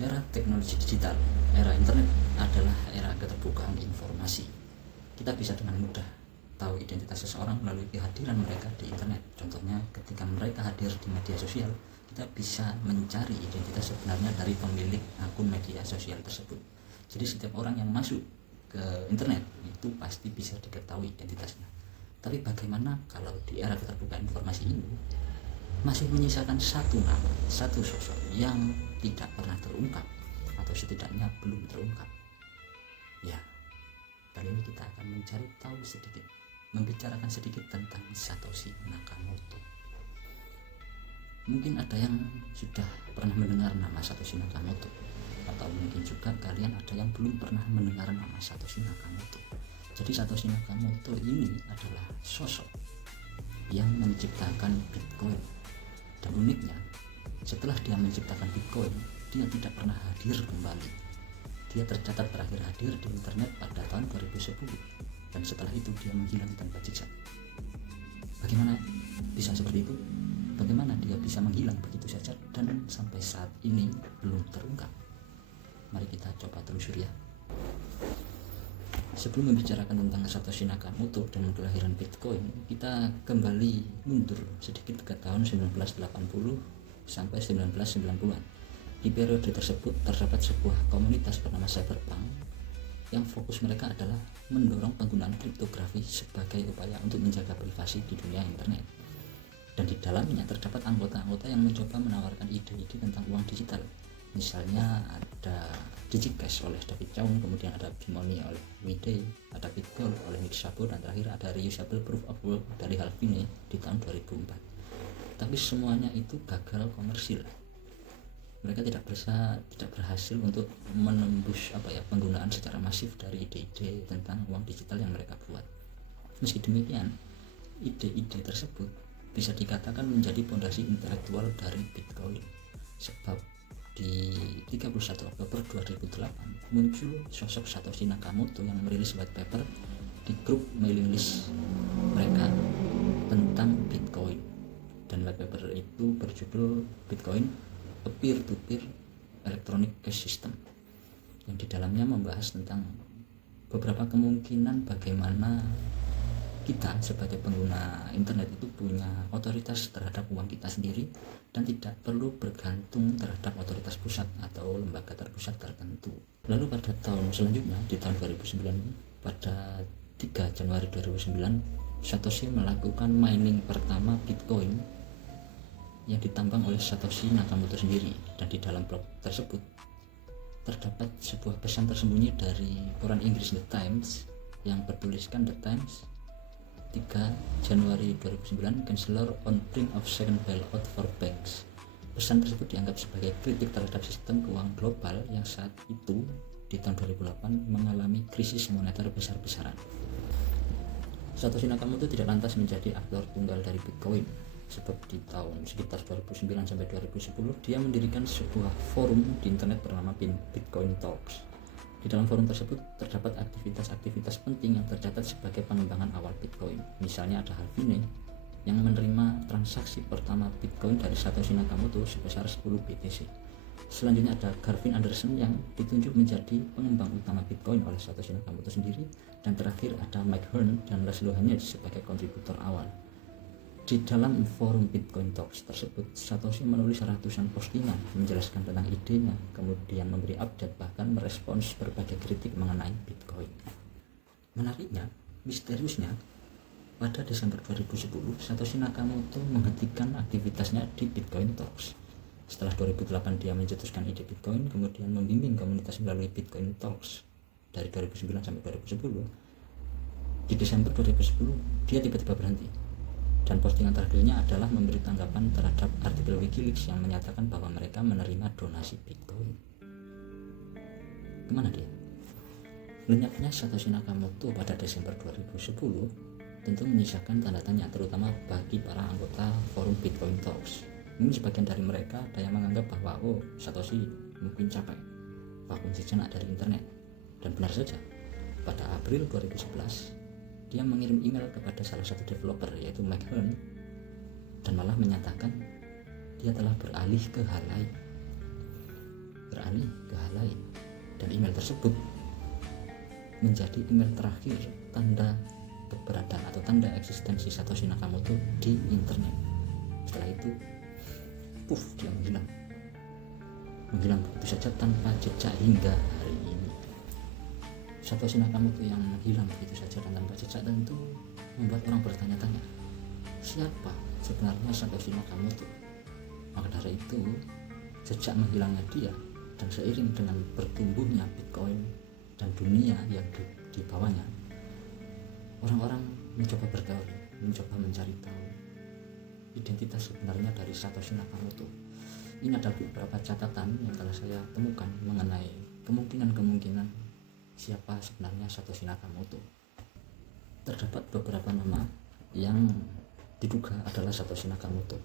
Era teknologi digital, era internet adalah era keterbukaan informasi. Kita bisa dengan mudah tahu identitas seseorang melalui kehadiran mereka di internet. Contohnya ketika mereka hadir di media sosial, kita bisa mencari identitas sebenarnya dari pemilik akun media sosial tersebut. Jadi setiap orang yang masuk ke internet itu pasti bisa diketahui identitasnya. Tapi bagaimana kalau di era keterbukaan informasi ini masih menyisakan satu nama, satu sosok yang tidak pernah terungkap atau setidaknya belum terungkap? Ya, kali ini kita akan mencari tahu sedikit, membicarakan sedikit tentang Satoshi Nakamoto. Mungkin ada yang sudah pernah mendengar nama Satoshi Nakamoto, atau mungkin juga kalian ada yang belum pernah mendengar nama Satoshi Nakamoto. Jadi Satoshi Nakamoto ini adalah sosok yang menciptakan Bitcoin. Dan uniknya, setelah dia menciptakan Bitcoin, dia tidak pernah hadir kembali. Dia tercatat terakhir hadir di internet pada tahun 2010, dan setelah itu dia menghilang tanpa jejak. Bagaimana bisa seperti itu? Bagaimana dia bisa menghilang begitu saja dan sampai saat ini belum terungkap? Mari kita coba telusuri ya. Sebelum membicarakan tentang Satoshi Nakamoto dan kelahiran Bitcoin, kita kembali mundur sedikit ke tahun 1980 sampai 1990-an. Di periode tersebut terdapat sebuah komunitas bernama Cyberpunk yang fokus mereka adalah mendorong penggunaan kriptografi sebagai upaya untuk menjaga privasi di dunia internet. Dan di dalamnya terdapat anggota-anggota yang mencoba menawarkan ide-ide tentang uang digital. Misalnya ada DigiCash oleh David Chaum, kemudian ada Bimoni oleh Wide, ada Bitgold oleh Nick Szabo, dan terakhir ada Reusable Proof of Work dari Hal Finney di tahun 2004. Tapi semuanya itu gagal komersil. Mereka tidak berhasil untuk menembus penggunaan secara masif dari ide-ide tentang uang digital yang mereka buat. Meski demikian, ide-ide tersebut bisa dikatakan menjadi fondasi intelektual dari Bitcoin, sebab di 31 Oktober 2008 muncul sosok Satoshi Nakamoto yang merilis white paper di grup mailing list mereka tentang Bitcoin, dan white paper itu berjudul Bitcoin A Peer-to-Peer Electronic Cash System, yang di dalamnya membahas tentang beberapa kemungkinan bagaimana kita sebagai pengguna internet itu punya otoritas terhadap uang kita sendiri dan tidak perlu bergantung terhadap otoritas pusat atau lembaga terpusat tertentu. Lalu pada tahun selanjutnya, di tahun 2009, pada 3 Januari 2009, Satoshi melakukan mining pertama Bitcoin yang ditambang oleh Satoshi Nakamoto sendiri, dan di dalam blog tersebut terdapat sebuah pesan tersembunyi dari koran Inggris The Times yang bertuliskan The Times 3 Januari 2009, Chancellor on print of second bailout for banks. Pesan tersebut dianggap sebagai kritik terhadap sistem keuangan global yang saat itu di tahun 2008 mengalami krisis moneter besar-besaran. Satoshi Nakamoto tidak lantas menjadi aktor tunggal dari Bitcoin, sebab di tahun sekitar 2009 sampai 2010 dia mendirikan sebuah forum di internet bernama Bitcoin Talks. Di dalam forum tersebut terdapat aktivitas-aktivitas penting yang tercatat sebagai pengembangan awal Bitcoin. Misalnya ada Hal Finney yang menerima transaksi pertama Bitcoin dari Satoshi Nakamoto sebesar 10 BTC. Selanjutnya ada Gavin Anderson yang ditunjuk menjadi pengembang utama Bitcoin oleh Satoshi Nakamoto sendiri, dan terakhir ada Mike Hearn dan Laszlo Hanyecz sebagai kontributor awal. Di dalam forum Bitcoin Talks tersebut, Satoshi menulis ratusan postingan menjelaskan tentang idenya, kemudian memberi update, bahkan merespons berbagai kritik mengenai Bitcoin. Menariknya, misteriusnya, pada Desember 2010, Satoshi Nakamoto menghentikan aktivitasnya di Bitcoin Talks. Setelah 2008 dia mencetuskan ide Bitcoin, kemudian membimbing komunitas melalui Bitcoin Talks dari 2009 sampai 2010. Di Desember 2010, dia tiba-tiba berhenti. Dan postingan terakhirnya adalah memberi tanggapan terhadap artikel Wikileaks yang menyatakan bahwa mereka menerima donasi Bitcoin. Kemana dia? Lenyapnya Satoshi Nakamoto pada Desember 2010 tentu menyisakan tanda tanya, terutama bagi para anggota forum Bitcoin Talks. Mungkin sebagian dari mereka ada yang menganggap bahwa Satoshi mungkin capek vakum sejenak dari internet. Dan benar saja, pada April 2011 dia mengirim email kepada salah satu developer yaitu Mike Hearn, dan malah menyatakan dia telah beralih ke hal lain. beralih ke hal lain, dan email tersebut menjadi email terakhir tanda keberadaan atau tanda eksistensi Satoshi Nakamoto di internet. Setelah itu dia menghilang begitu saja tanpa jejak hingga hari ini. Satoshi Nakamoto yang menghilang begitu saja dan tanpa jejak tentu membuat orang bertanya-tanya, siapa sebenarnya Satoshi Nakamoto? Maka dari itu, sejak menghilangnya dia dan seiring dengan bertumbuhnya Bitcoin dan dunia yang di bawahnya, orang-orang mencoba berteori, mencoba mencari tahu identitas sebenarnya dari Satoshi Nakamoto. Ini adalah beberapa catatan yang telah saya temukan mengenai kemungkinan siapa sebenarnya Satoshi Nakamoto. Terdapat beberapa nama yang diduga adalah Satoshi Nakamoto.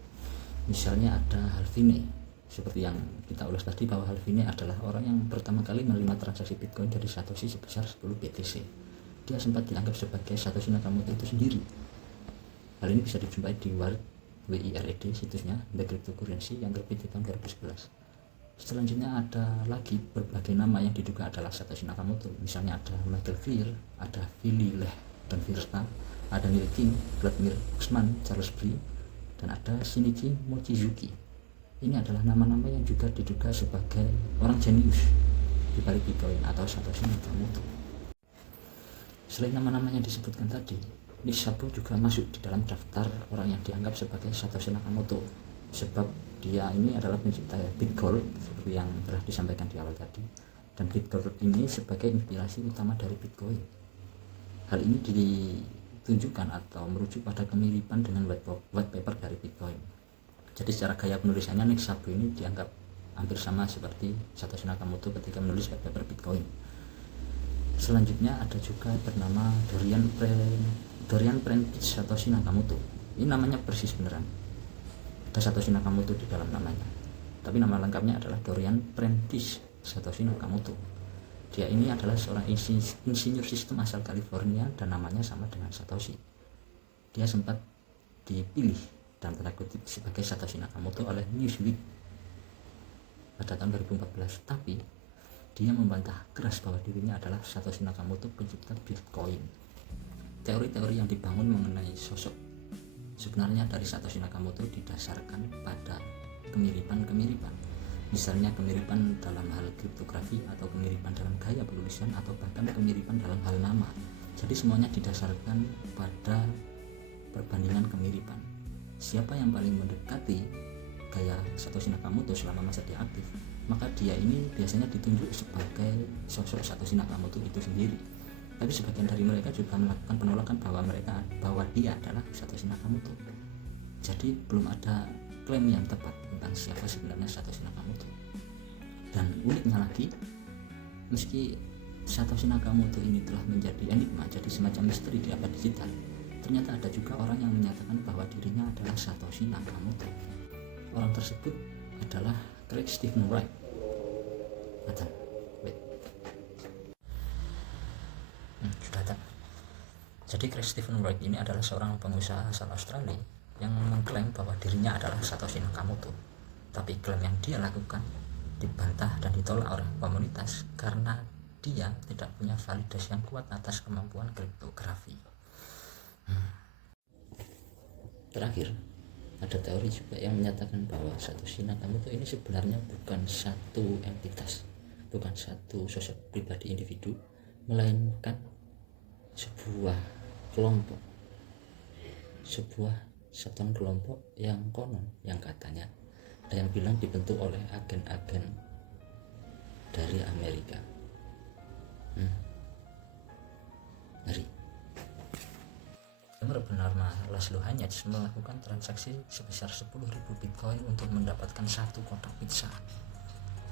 Misalnya ada Halvine, seperti yang kita ulas tadi bahwa Halvine adalah orang yang pertama kali menerima transaksi Bitcoin dari Satoshi sebesar 10 BTC. Dia sempat dianggap sebagai Satoshi Nakamoto itu sendiri. Hal ini bisa dijumpai di WIRED, situsnya The Cryptocurrency yang terbit di tahun 2011. Selanjutnya ada lagi berbagai nama yang diduga adalah Satoshi Nakamoto. Misalnya ada Michael Clear, ada Willy Leh dan Virsta, ada Neil King, Vladimir Kuxman, Charles Bree, dan ada Shinichi Mochizuki. Ini adalah nama-nama yang juga diduga sebagai orang jenius di balik Bitcoin atau Satoshi Nakamoto. Selain nama-nama yang disebutkan tadi, Nick Szabo juga masuk di dalam daftar orang yang dianggap sebagai Satoshi Nakamoto, sebab dia ini adalah pencipta BitGold seperti yang telah disampaikan di awal tadi, dan BitGold ini sebagai inspirasi utama dari Bitcoin. Hal ini ditunjukkan atau merujuk pada kemiripan dengan white paper dari Bitcoin. Jadi secara gaya penulisannya Nick Szabo ini dianggap hampir sama seperti Satoshi Nakamoto ketika menulis white paper Bitcoin. Selanjutnya ada juga bernama Dorian Prentice Satoshi Nakamoto. Ini namanya persis beneran, ada Satoshi Nakamoto di dalam namanya, tapi nama lengkapnya adalah Dorian Prentice Satoshi Nakamoto. Dia ini adalah seorang insinyur sistem asal California dan namanya sama dengan Satoshi. Dia sempat dipilih dalam tanda kutip sebagai Satoshi Nakamoto oleh Newsweek pada tahun 2014, tapi dia membantah keras bahwa dirinya adalah Satoshi Nakamoto, pencipta Bitcoin. Teori-teori yang dibangun mengenai sosok sebenarnya dari Satoshi Nakamoto didasarkan pada kemiripan-kemiripan. Misalnya kemiripan dalam hal kriptografi, atau kemiripan dalam gaya penulisan, atau bahkan kemiripan dalam hal nama. Jadi semuanya didasarkan pada perbandingan kemiripan. Siapa yang paling mendekati gaya Satoshi Nakamoto selama masa dia aktif, maka dia ini biasanya ditunjuk sebagai sosok Satoshi Nakamoto itu sendiri. Tapi sebagian dari mereka juga melakukan penolakan bahwa dia adalah Satoshi Nakamoto. Jadi belum ada klaim yang tepat tentang siapa sebenarnya Satoshi Nakamoto. Dan uniknya lagi, meski Satoshi Nakamoto ini telah menjadi enigma, jadi semacam misteri di abad digital, ternyata ada juga orang yang menyatakan bahwa dirinya adalah Satoshi Nakamoto. Orang tersebut adalah Craig Stephen Wright. Sudah tak. Jadi Craig Stephen Wright ini adalah seorang pengusaha asal Australia yang mengklaim bahwa dirinya adalah Satoshi Nakamoto. Tapi klaim yang dia lakukan dibantah dan ditolak oleh komunitas karena dia tidak punya validasi yang kuat atas kemampuan kriptografi. Terakhir, ada teori juga yang menyatakan bahwa Satoshi Nakamoto ini sebenarnya bukan satu entitas, bukan satu sosok pribadi individu, melainkan sebuah kelompok, sebuah satuan kelompok yang konon, yang katanya ada yang bilang dibentuk oleh agen-agen dari Amerika. Ngeri. Bernama Laszlo Hanyecz melakukan transaksi sebesar 10.000 Bitcoin untuk mendapatkan satu kotak pizza.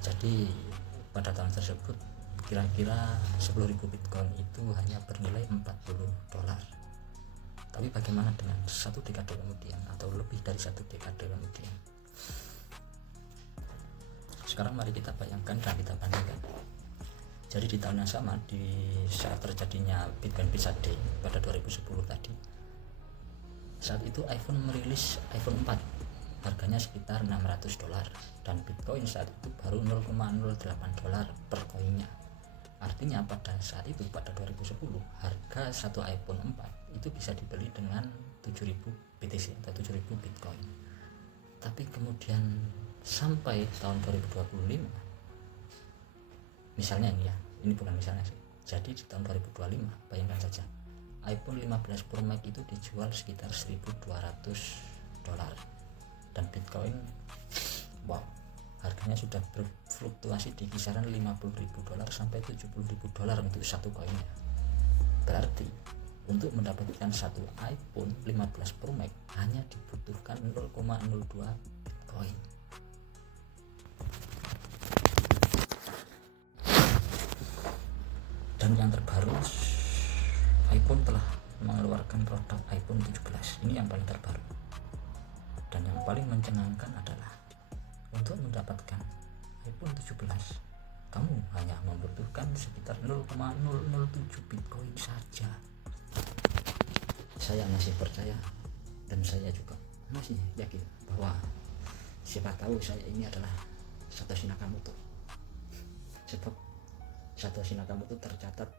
Jadi pada tahun tersebut kira-kira 10.000 Bitcoin itu hanya bernilai $40. Tapi bagaimana dengan satu dekade kemudian atau lebih dari satu dekade kemudian? Sekarang mari kita bayangkan dan kita bandingkan. Jadi di tahun yang sama, di saat terjadinya Bitcoin Pizza Day pada 2010 tadi, saat itu iPhone merilis iPhone 4 harganya sekitar 600 dolar dan Bitcoin saat itu baru 0,08 dolar per koinnya. Artinya pada saat itu, pada 2010, harga satu iPhone 4 itu bisa dibeli dengan 7.000 BTC atau 7.000 Bitcoin. Tapi kemudian sampai tahun 2025, misalnya ini bukan misalnya sih, jadi di tahun 2025 bayangkan saja, iPhone 15 Pro Max itu dijual sekitar 1.200 dolar dan Bitcoin harganya sudah berfluktuasi di kisaran 50.000 dolar sampai 70.000 dolar untuk satu koinnya. Berarti untuk mendapatkan satu iPhone 15 Pro Max hanya dibutuhkan 0,02 Bitcoin. Dan yang terbaru, iPhone telah mengeluarkan produk iPhone 17. Ini yang paling terbaru. Dan yang paling mencengangkan adalah untuk mendapatkan iPhone 17 kamu hanya membutuhkan sekitar 0,007 Bitcoin saja. Saya masih percaya dan saya juga masih yakin bahwa siapa tahu saya ini adalah Satoshi Nakamoto, sebab Satoshi Nakamoto tercatat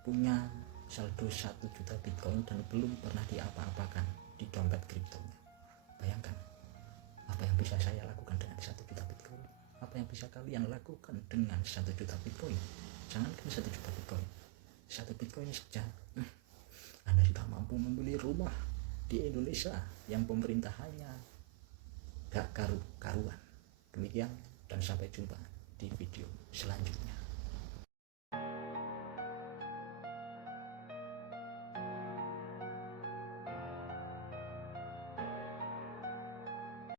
punya saldo 1 juta Bitcoin dan belum pernah diapa-apakan di dompet kriptonya. Bayangkan apa yang bisa saya lakukan dengan 1 juta Bitcoin, apa yang bisa kalian lakukan dengan 1 juta Bitcoin. Jangankan 1 juta Bitcoin, 1 Bitcoin saja Anda sudah mampu membeli rumah di Indonesia yang pemerintahannya gak karu-karuan. Demikian dan sampai jumpa di video selanjutnya.